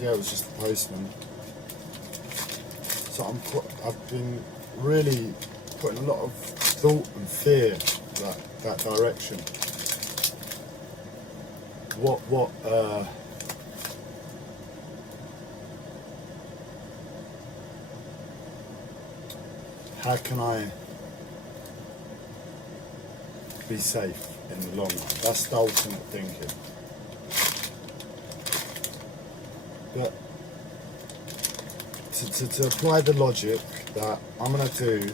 Yeah, it was just the postman. So I've been really putting a lot of thought and fear that direction. How can I be safe in the long run? That's the ultimate thinking. But to apply the logic that I'm going to do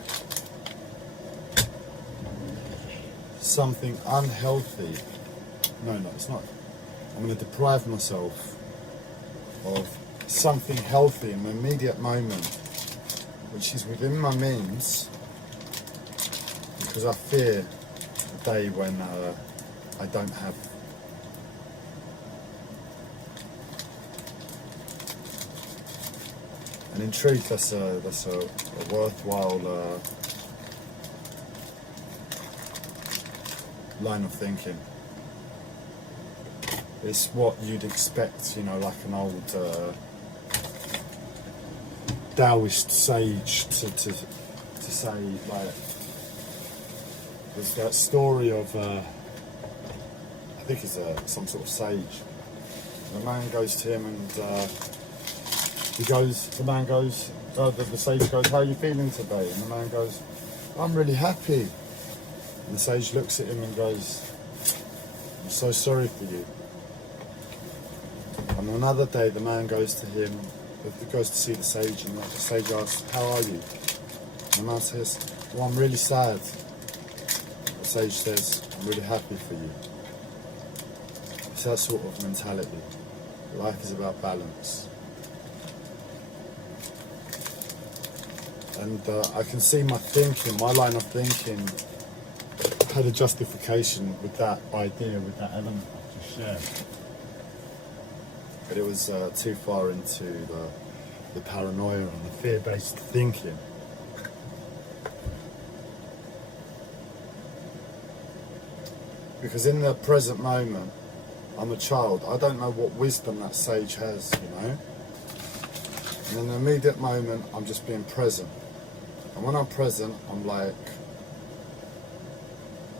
something unhealthy, no, it's not. I'm going to deprive myself of something healthy in the immediate moment, which is within my means, because I fear the day when I don't have. And in truth, that's a worthwhile line of thinking. It's what you'd expect, like an old Taoist sage to say. Like, there's that story of I think it's some sort of sage. The man goes to him and the sage goes, "How are you feeling today?" And the man goes, "I'm really happy." And the sage looks at him and goes, "I'm so sorry for you." And another day the man goes to see the sage, and the sage asks, "How are you?" And the man says, "Well, I'm really sad." The sage says, "I'm really happy for you." It's that sort of mentality. Life is about balance. And I can see my line of thinking had a justification with that idea, with that element I've just shared. But it was too far into the paranoia and the fear-based thinking. Because in the present moment, I'm a child. I don't know what wisdom that sage has, And in the immediate moment, I'm just being present. And when I'm present, I'm like,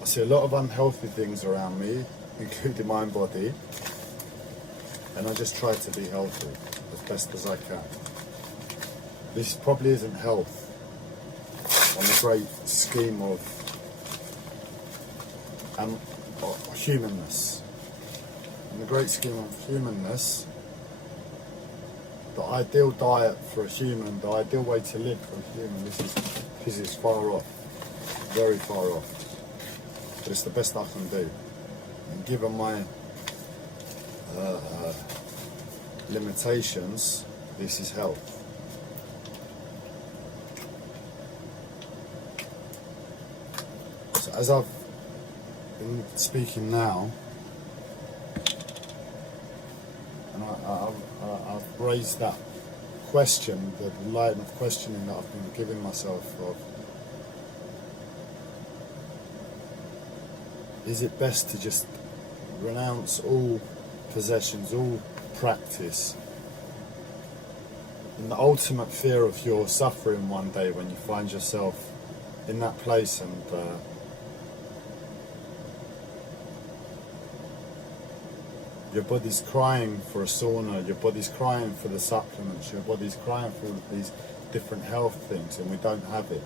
I see a lot of unhealthy things around me, including my own body, and I just try to be healthy as best as I can. This probably isn't health on the great scheme of humanness. In the great scheme of humanness, the ideal diet for a human, the ideal way to live for a human, this is far off, very far off. But it's the best I can do. And given my limitations, this is health. So as I've been speaking now, and I've raised that question, the line of questioning that I've been giving myself of, is it best to just renounce all possessions, all practice, and the ultimate fear of your suffering one day when you find yourself in that place and your body's crying for a sauna, your body's crying for the supplements, your body's crying for all of these different health things, and we don't have it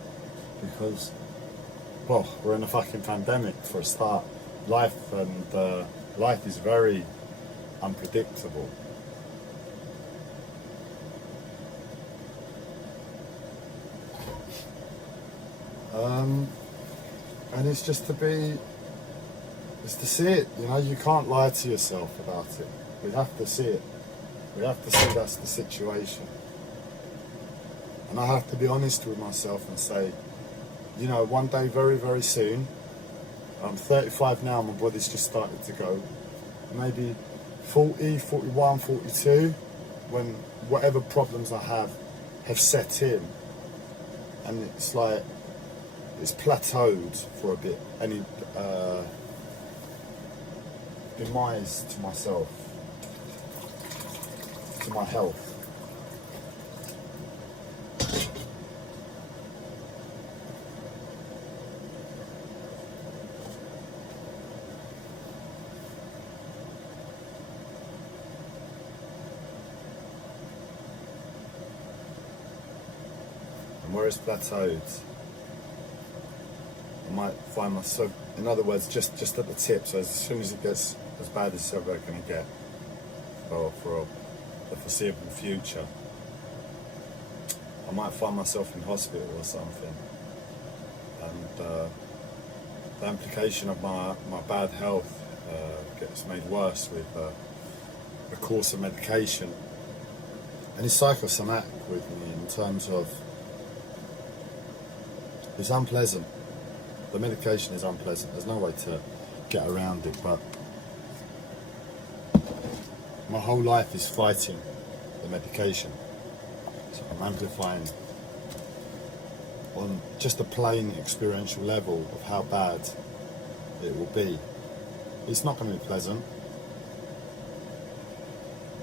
because, well, we're in a fucking pandemic for a start. Life is very unpredictable. And it's just it's to see it, you can't lie to yourself about it. We have to see it. We have to see that's the situation. And I have to be honest with myself and say, one day very, very soon, I'm 35 now, my body's just started to go. Maybe 40, 41, 42, when whatever problems I have set in. And it's like, it's plateaued for a bit. Any demise to myself. to my health. And where it's plateaued, I might find myself, in other words, just at the tip, so as soon as it gets as bad as it's ever going to get, or for the foreseeable future, I might find myself in hospital or something, and the implication of my bad health gets made worse with a course of medication, and it's psychosomatic with me in terms of it's unpleasant. The medication is unpleasant. There's no way to get around it, but my whole life is fighting the medication. So I'm amplifying on just a plain experiential level of how bad it will be. It's not going to be pleasant,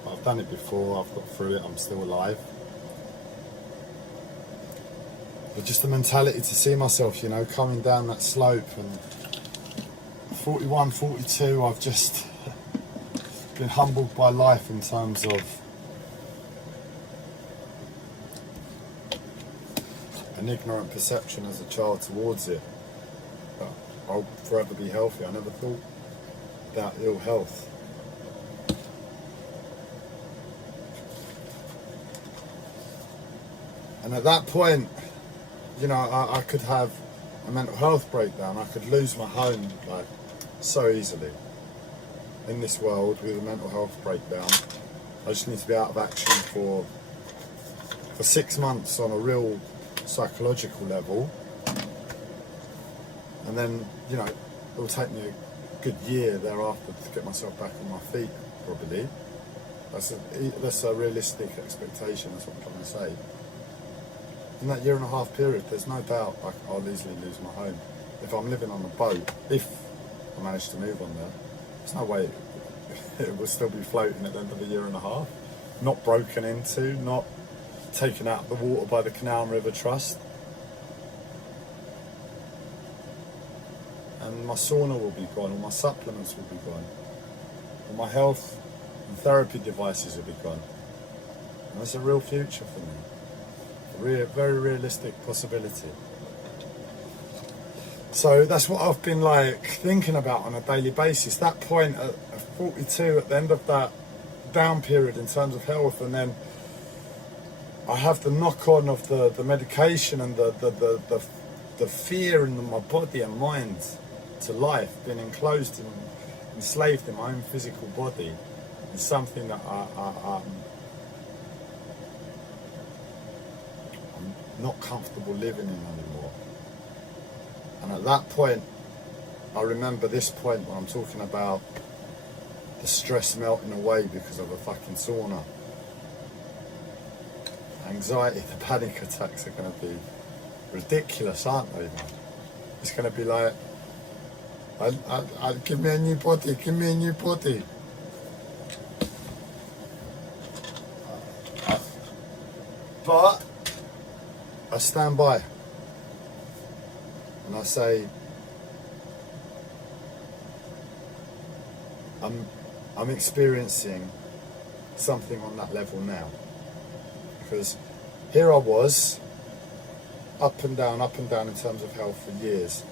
but I've done it before, I've got through it, I'm still alive. But just the mentality to see myself, you know, coming down that slope, and 41, 42, I've just been humbled by life in terms of an ignorant perception as a child towards it. But I'll forever be healthy. I never thought about ill health. And at that point, you know, I could have a mental health breakdown. I could lose my home like so easily. In this world with a mental health breakdown, I just need to be out of action for 6 months on a real psychological level, and then, you know, it will take me a good year thereafter to get myself back on my feet, probably. That's a realistic expectation, that's what I'm trying to say. In that 1.5 year period, there's no doubt I'll easily lose my home. If I'm living on a boat, if I manage to move on there, there's no way it will still be floating at the end of a 1.5 years. Not broken into, not taken out of the water by the Canal and River Trust. And my sauna will be gone, all my supplements will be gone, all my health and therapy devices will be gone. And that's a real future for me. Very realistic possibility. So that's what I've been like thinking about on a daily basis. That point at 42, at the end of that down period in terms of health, and then I have the knock-on of the medication and the fear in my body and mind to life, being enclosed and enslaved in my own physical body, is something that I'm not comfortable living in anymore. And at that point, I remember this point when I'm talking about the stress melting away because of a fucking sauna. Anxiety, the panic attacks are going to be ridiculous, aren't they, man? It's going to be like, I give me a new body, give me a new body. But I stand by and I say, I'm experiencing something on that level now, because here I was up and down in terms of health for years,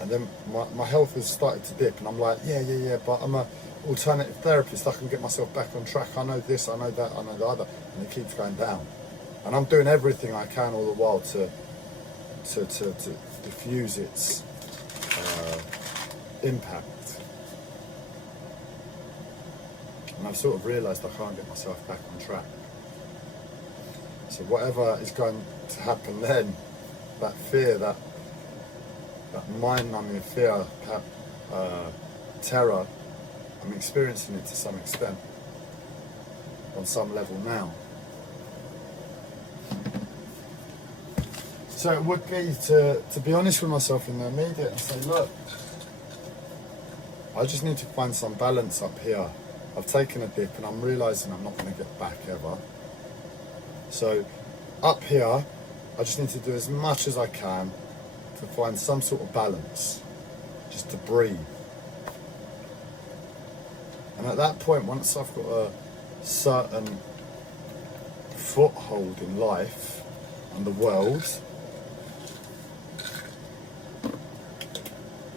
and then my health has started to dip, and I'm like, yeah, but I'm a alternative therapist, I can get myself back on track, I know this, I know that, I know the other, and it keeps going down. And I'm doing everything I can all the while to diffuse its impact. And I've sort of realised I can't get myself back on track. So whatever is going to happen then, that fear, that mind-numbing fear, terror, I'm experiencing it to some extent, on some level now. So it would be to be honest with myself in the immediate and say, look, I just need to find some balance up here I've taken a dip and I'm realising I'm not going to get back ever. So up here, I just need to do as much as I can to find some sort of balance, just to breathe. And at that point, once I've got a certain foothold in life and the world,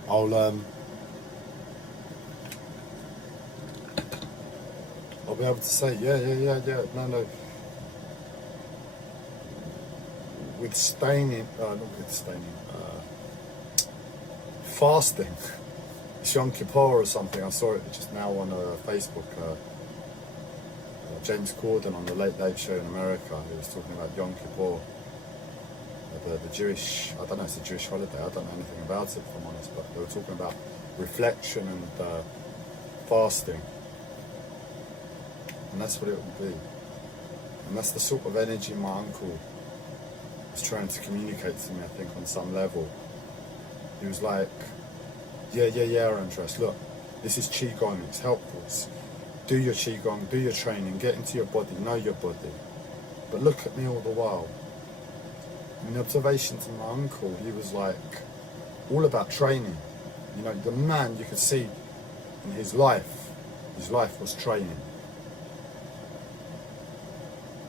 I'll be able to say, yeah, no. Fasting. It's Yom Kippur or something. I saw it just now on Facebook. James Corden on the Late Late Show in America. He was talking about Yom Kippur, the Jewish. I don't know. It's a Jewish holiday. I don't know anything about it, if I'm honest. But they were talking about reflection and fasting, and that's what it will be. And that's the sort of energy my uncle was trying to communicate to me, I think, on some level. He was like, yeah, Andres, look, this is Qigong, it's helpful. Do your Qigong, do your training, get into your body, know your body. But look at me all the while. In observation to my uncle, he was like, all about training. You know, the man, you could see in his life was training.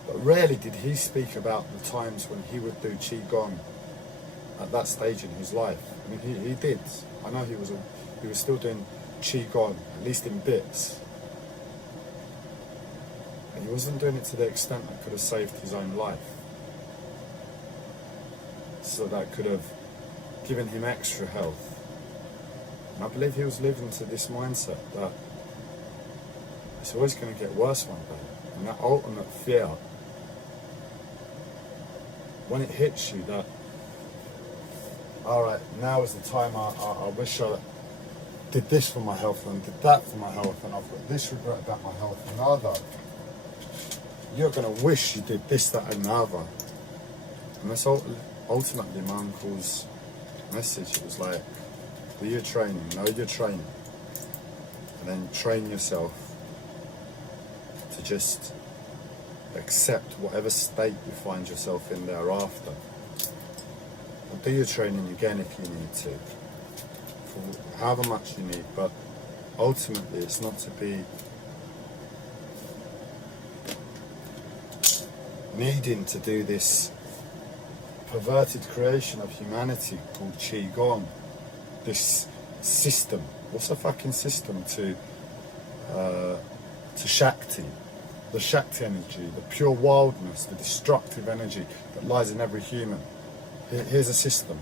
But rarely did he speak about the times when he would do Qigong at that stage in his life. I mean, he did. I know he was still doing Qigong, at least in bits. And he wasn't doing it to the extent that could have saved his own life. So that could have given him extra health. And I believe he was living to this mindset that it's always going to get worse one day. And that ultimate fear, when it hits you, that, all right, now is the time, I wish I did this for my health and did that for my health, and I've got this regret about my health and other. You're going to wish you did this, that and the other. And that's ultimately my uncle's message. It was like, do your training, know your training, and then train yourself to just accept whatever state you find yourself in thereafter. And do your training again if you need to, for however much you need, but ultimately it's not to be needing to do this perverted creation of humanity called Qigong, this system. What's a fucking system to Shakti? The Shakti energy, the pure wildness, the destructive energy that lies in every human. Here's a system.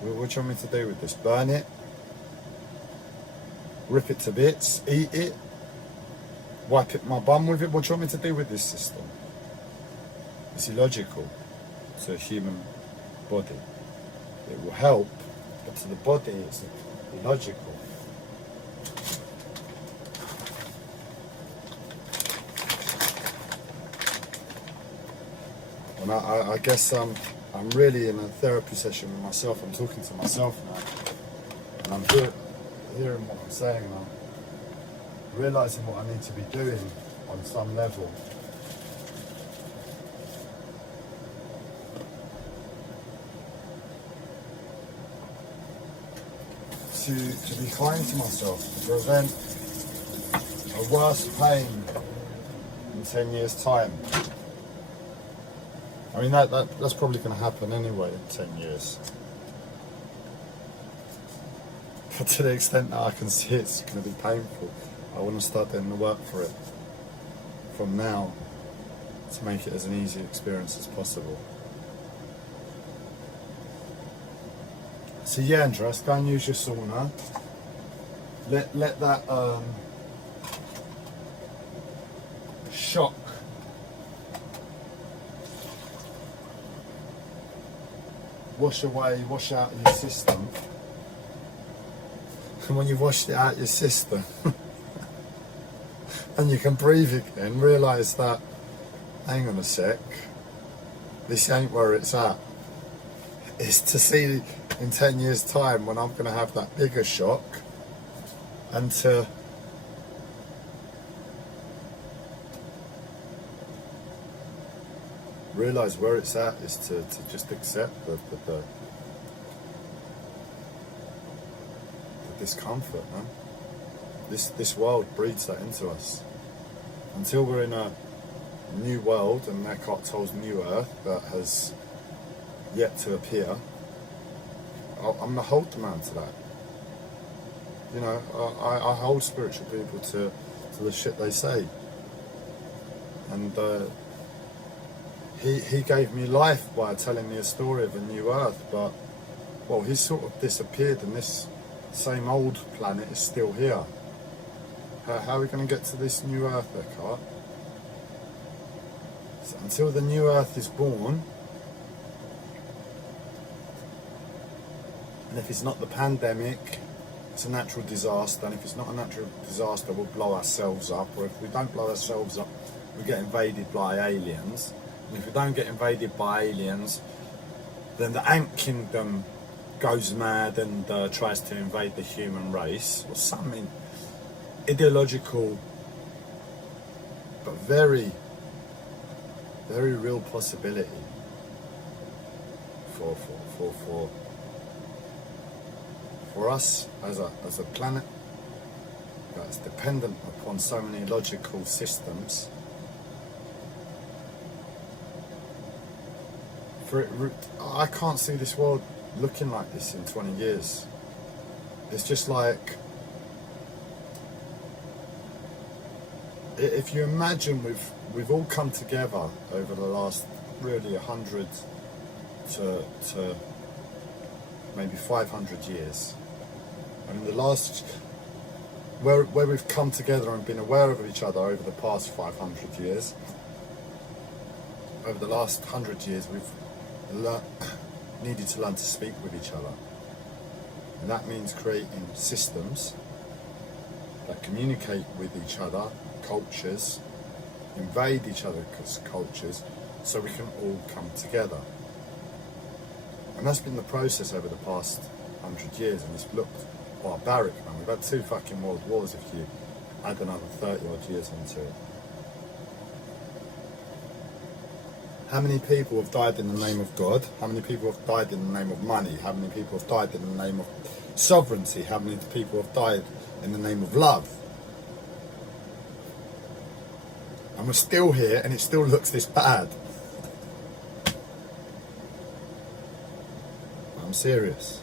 What do you want me to do with this? Burn it? Rip it to bits? Eat it? Wipe it my bum with it? What do you want me to do with this system? It's illogical to a human body. It will help, but to the body it's illogical. And I guess I'm really in a therapy session with myself. I'm talking to myself now, and I'm hearing what I'm saying, and I'm realising what I need to be doing on some level. To be kind to myself, to prevent a worse pain in 10 years' time. I mean, that's probably going to happen anyway in 10 years. But to the extent that I can see it's going to be painful, I want to start doing the work for it from now to make it as an easy experience as possible. So yeah, Andres, go and use your sauna. Let that shock wash out your system. And when you've washed it out your system and you can breathe again, realise that, hang on a sec, this ain't where it's at. It's to see in 10 years' time when I'm going to have that bigger shock, and to realise where it's at is to just accept the discomfort, man. This world breeds that into us. Until we're in a new world, and Eckhart Tolle's new earth that has yet to appear, I'm gonna hold the man to that. You know, I hold spiritual people to the shit they say. And he gave me life by telling me a story of a new earth, but, well, he's sort of disappeared and this same old planet is still here. How are we going to get to this new earth, Eckhart? So until the new earth is born, and if it's not the pandemic, it's a natural disaster, and if it's not a natural disaster, we'll blow ourselves up, or if we don't blow ourselves up, we get invaded by aliens, and if we don't get invaded by aliens, then the ant kingdom goes mad and tries to invade the human race, or something ideological, but very, very real possibility for us as a planet that's dependent upon so many logical systems. I can't see this world looking like this in 20 years. It's just like, if you imagine we've all come together over the last really 100 to maybe 500 years. And in the last, where we've come together and been aware of each other over the past 500 years, over the last 100 years, we've needed to learn to speak with each other. And that means creating systems that communicate with each other, cultures, invade each other's cultures, so we can all come together. And that's been the process over the past 100 years, and it's looked barbaric, man. We've had 2 fucking world wars if you add another 30 odd years onto it. How many people have died in the name of God? How many people have died in the name of money? How many people have died in the name of sovereignty? How many people have died in the name of love? And we're still here, and it still looks this bad. I'm serious.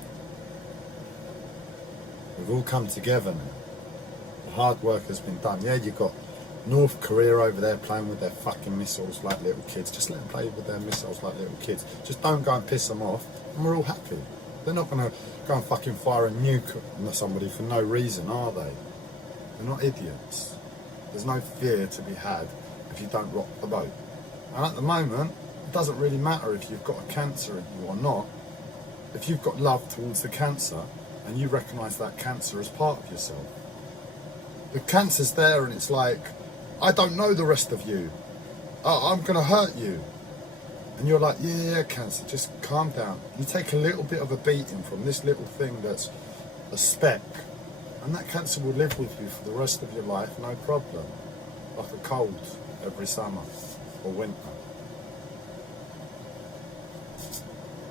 We've all come together now. The hard work has been done. Yeah, you've got North Korea over there playing with their fucking missiles like little kids. Just let them play with their missiles like little kids. Just don't go and piss them off, and we're all happy. They're not going to go and fucking fire a nuke on somebody for no reason, are they? They're not idiots. There's no fear to be had if you don't rock the boat. And at the moment, it doesn't really matter if you've got a cancer in you or not. If you've got love towards the cancer, and you recognise that cancer as part of yourself. The cancer's there, and it's like, I don't know the rest of you. I'm going to hurt you. And you're like, yeah, cancer, just calm down. You take a little bit of a beating from this little thing that's a speck, and that cancer will live with you for the rest of your life, no problem. Like a cold every summer or winter.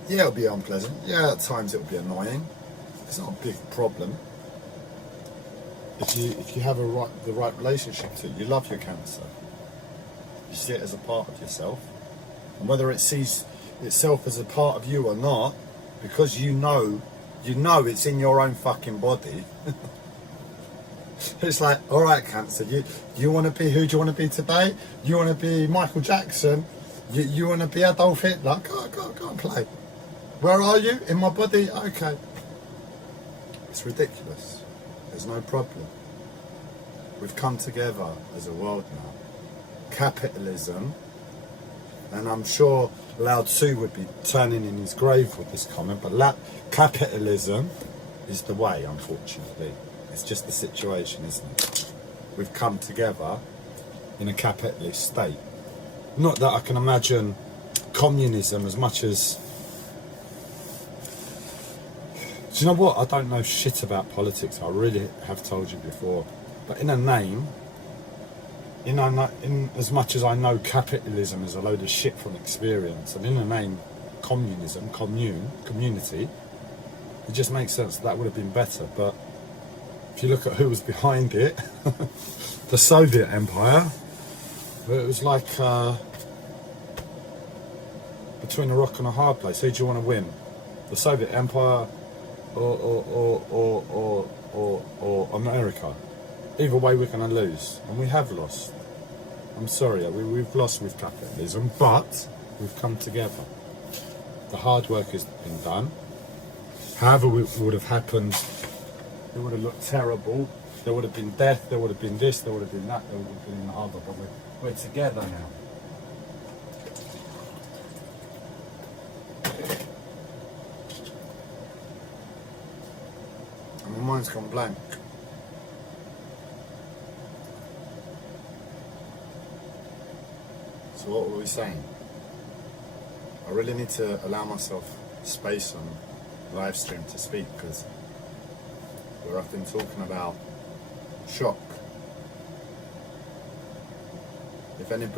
Yeah, it'll be unpleasant. Yeah, at times it'll be annoying. It's not a big problem. If you have the right relationship to it, you love your cancer. You see it as a part of yourself. And whether it sees itself as a part of you or not, because you know it's in your own fucking body. It's like, all right, cancer, you want to be, who do you want to be today? You want to be Michael Jackson? You want to be Adolf Hitler? Go and play. Where are you? In my body? Okay. It's ridiculous. There's no problem. We've come together as a world now. Capitalism, and I'm sure Lao Tzu would be turning in his grave with this comment, but capitalism is the way, unfortunately. It's just the situation, isn't it? We've come together in a capitalist state. Not that I can imagine communism as much as... Do you know what? I don't know shit about politics. I really have told you before. But in a name, in as much as I know capitalism is a load of shit from experience, and in the name communism, community, it just makes sense that would have been better. But if you look at who was behind it, the Soviet Empire, it was like between a rock and a hard place. Who do you want to win? The Soviet Empire or America? Either way, we're going to lose, and we have lost. I'm sorry, we've lost with capitalism, but we've come together. The hard work has been done. However it would have happened, it would have looked terrible. There would have been death, there would have been this, there would have been that, there would have been the other, but we're together now. And my mind's gone blank. So what were we saying? I really need to allow myself space on live stream to speak, because we're often talking about shock. If any of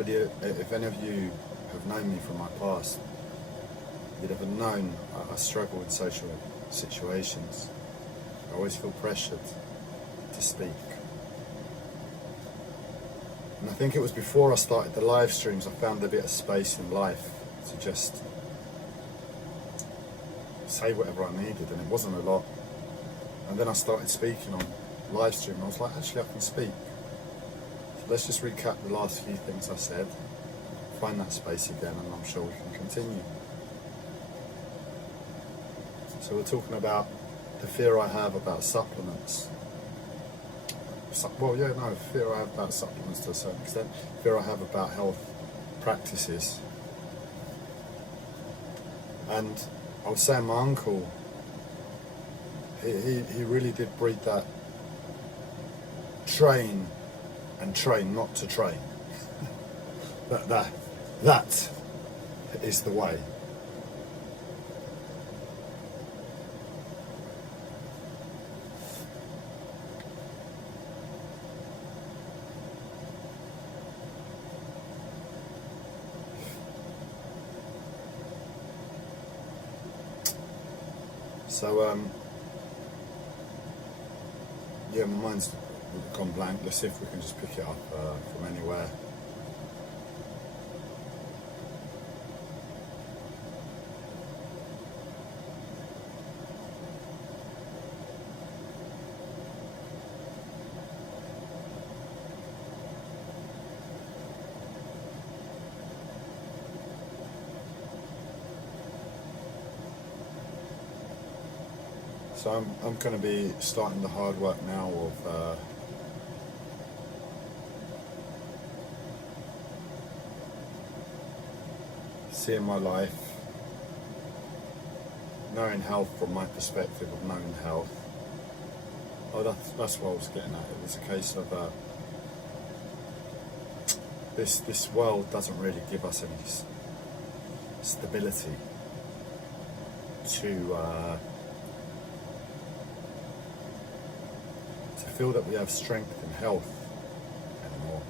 you have known me from my past, you'd have known I struggle in social situations. I always feel pressured to speak. And I think it was before I started the live streams I found a bit of space in life to just say whatever I needed, and it wasn't a lot. And then I started speaking on live stream, and I was like, actually I can speak. So let's just recap the last few things I said, find that space again, and I'm sure we can continue. So we're talking about the fear I have about supplements. Well, yeah, no, fear I have about supplements to a certain extent. Fear I have about health practices. And I was saying my uncle, he really did breed that train and train not to train. that is the way. So, yeah, my mind's gone blank. Let's see if we can just pick it up from anywhere. So I'm going to be starting the hard work now of seeing my life, knowing health from my perspective of knowing health. Oh, that's what I was getting at. It was a case of this world doesn't really give us any stability to feel that we have strength and health anymore.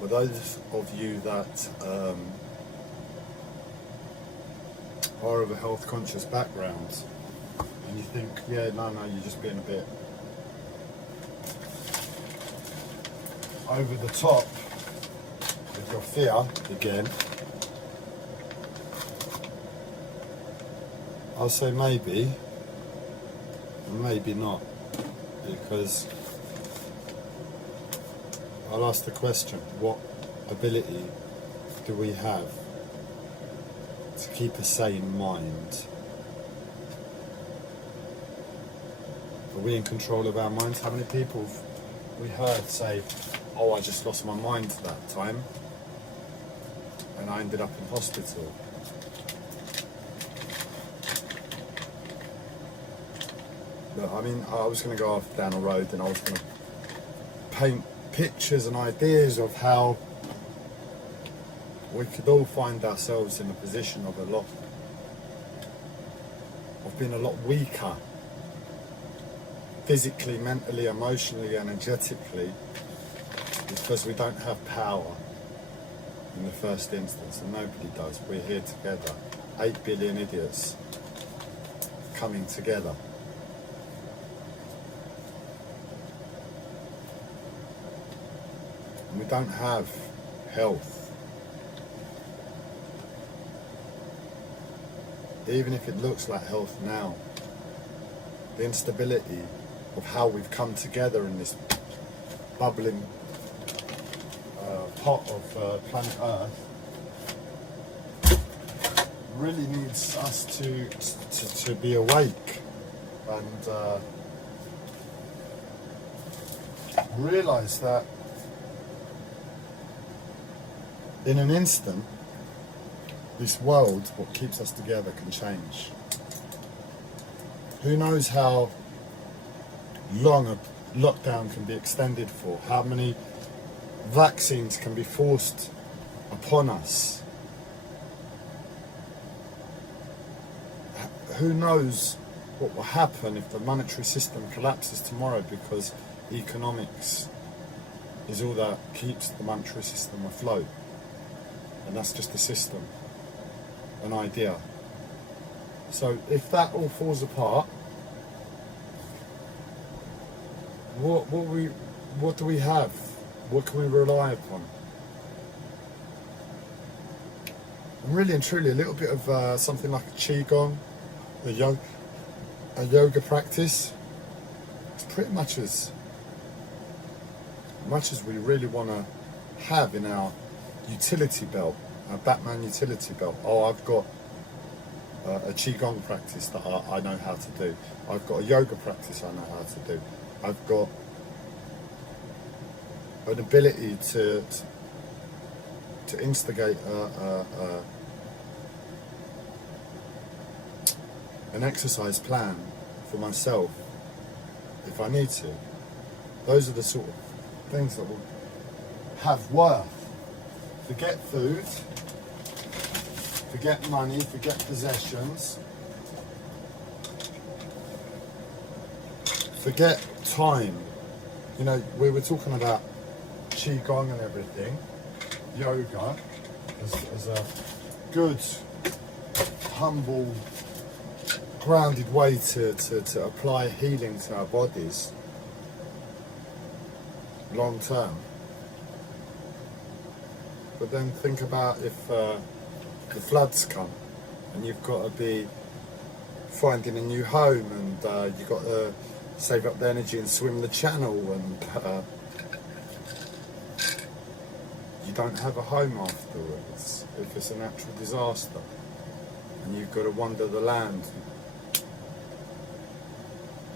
For those of you that are of a health conscious background, and you think, yeah, no, you're just being a bit over the top with your fear again, I'll say maybe not, because I'll ask the question, what ability do we have to keep a sane mind? Are we in control of our minds? How many people have we heard say, oh, I just lost my mind that time and I ended up in hospital? Look, I mean, I was going to go off down a road and I was going to paint pictures and ideas of how we could all find ourselves in a position of being a lot weaker physically, mentally, emotionally, energetically, because we don't have power in the first instance, and nobody does. We're here together, 8 billion idiots coming together. And we don't have health. Even if it looks like health now, the instability of how we've come together in this bubbling pot of planet Earth really needs us to be awake and realise that in an instant, this world, what keeps us together, can change. Who knows how long a lockdown can be extended for, how many vaccines can be forced upon us. Who knows what will happen if the monetary system collapses tomorrow, because economics is all that keeps the monetary system afloat. And that's just a system, an idea. So if that all falls apart, what do we have? What can we rely upon? And really and truly, a little bit of something like a qigong, a yoga practice. It's pretty much as we really want to have in our utility belt, our Batman utility belt. Oh, I've got a qigong practice that I know how to do. I've got a yoga practice I know how to do. I've got an ability to instigate an exercise plan for myself if I need to. Those are the sort of things that will have worth. Forget food, forget money, forget possessions, forget time. You know, we were talking about qigong and everything, yoga as a good, humble, grounded way to apply healing to our bodies long term. But then think about if the floods come and you've got to be finding a new home, and you've got to save up the energy and swim the channel, and you don't have a home afterwards if it's a natural disaster, and you've got to wander the land.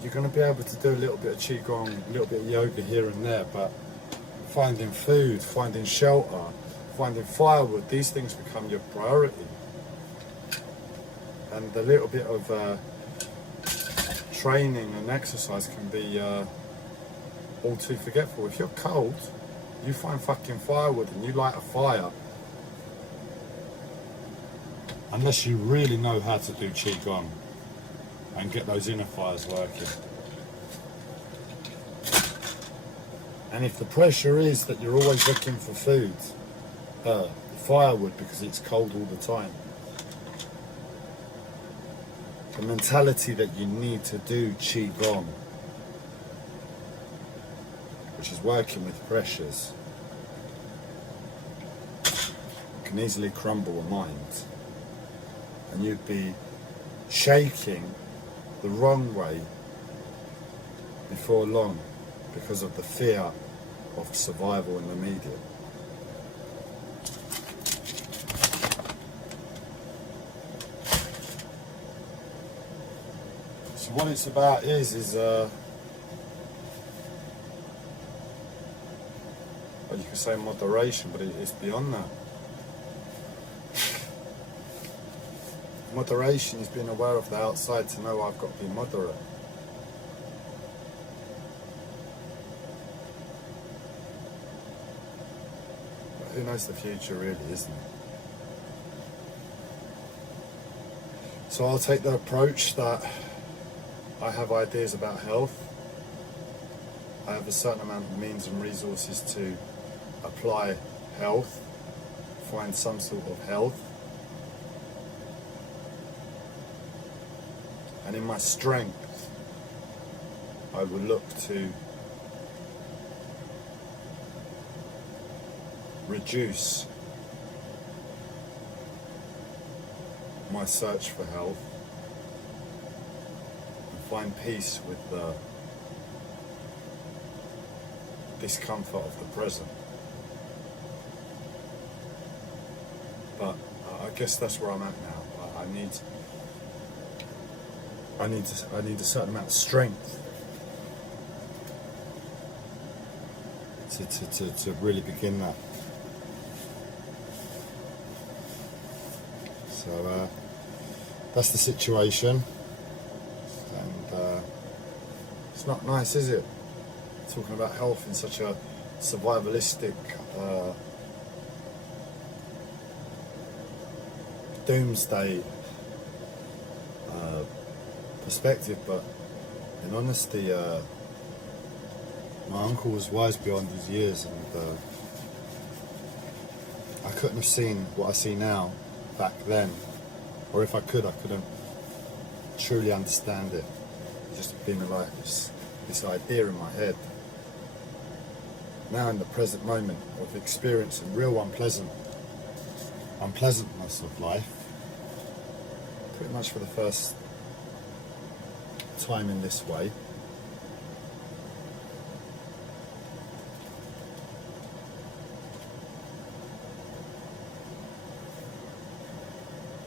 You're going to be able to do a little bit of qigong, a little bit of yoga here and there, but finding food, finding shelter, finding firewood, these things become your priority. And a little bit of training and exercise can be all too forgetful. If you're cold, you find fucking firewood and you light a fire. Unless you really know how to do qigong and get those inner fires working. And if the pressure is that you're always looking for food, firewood, because it's cold all the time, the mentality that you need to do qigong, which is working with pressures, can easily crumble a mind, and you'd be shaking the wrong way before long because of the fear of survival in the media. So what it's about is well, you could say moderation, but it's beyond that. Moderation is being aware of the outside to know I've got to be moderate. But who knows the future really, isn't it? So I'll take the approach that I have ideas about health, I have a certain amount of means and resources to apply health, find some sort of health. And in my strength, I will look to reduce my search for health and find peace with the discomfort of the present. But I guess that's where I'm at now. I need a certain amount of strength to really begin that. So that's the situation, and it's not nice, is it? Talking about health in such a survivalistic, doomsday perspective, but in honesty, my uncle was wise beyond his years, and I couldn't have seen what I see now back then, or if I could, I couldn't truly understand it. It's just been like this idea in my head. Now in the present moment of experiencing real unpleasantness of life, pretty much for the first time in this way.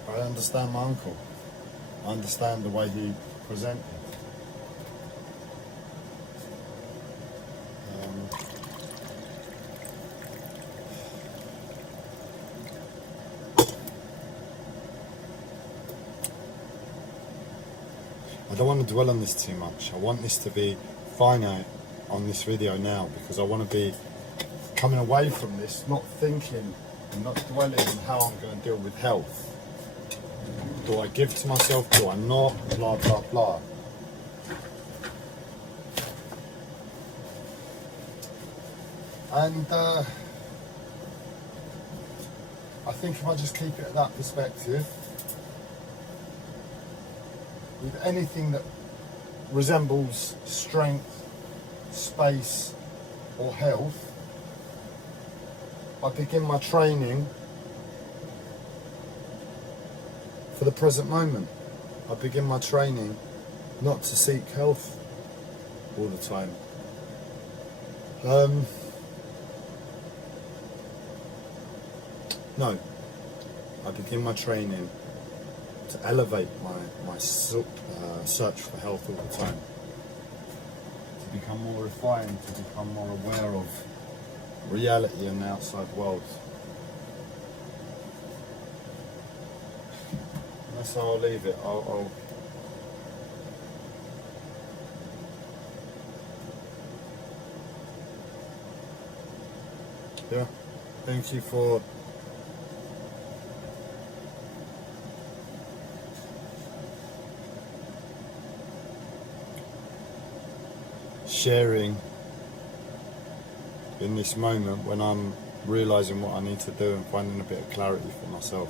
I understand my uncle. I understand the way he presented. I don't want to dwell on this too much. I want this to be finite on this video now, because I want to be coming away from this, not thinking and not dwelling on how I'm going to deal with health. Do I give to myself? Do I not? Blah, blah, blah. And I think if I just keep it at that perspective, with anything that resembles strength, space, or health, I begin my training for the present moment. I begin my training not to seek health all the time. No, I begin my training to elevate my search for health all the time, to become more refined, to become more aware of reality and the outside world. And that's how I'll leave it. Yeah, thank you for sharing in this moment when I'm realising what I need to do and finding a bit of clarity for myself.